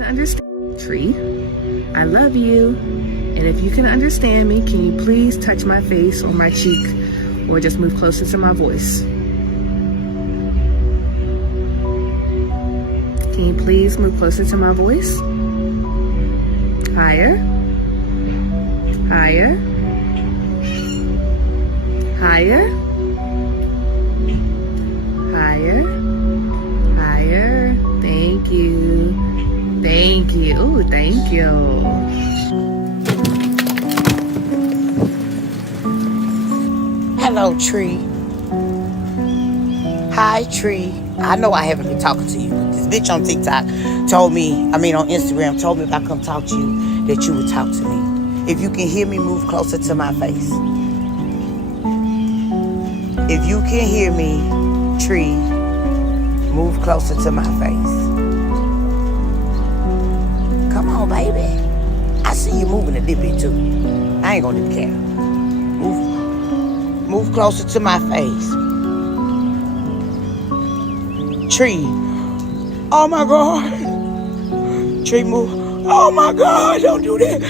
can understand, tree, I love you. And if you can understand me, can you please touch my face or my cheek or just move closer to my voice? Can you please move closer to my voice? Higher. Higher. Higher. Higher. Higher. Thank you. Thank you. Ooh, thank you. Hello, Tree. Hi, Tree. I know I haven't been talking to you, but this bitch on TikTok on Instagram, told me if I come talk to you, that you would talk to me. If you can hear me, move closer to my face. If you can hear me, Tree, move closer to my face. Come on, baby. I see you moving a little bit, too. I ain't gonna care. Move closer to my face. Tree. Oh my God. Tree, move. Oh my God, don't do that.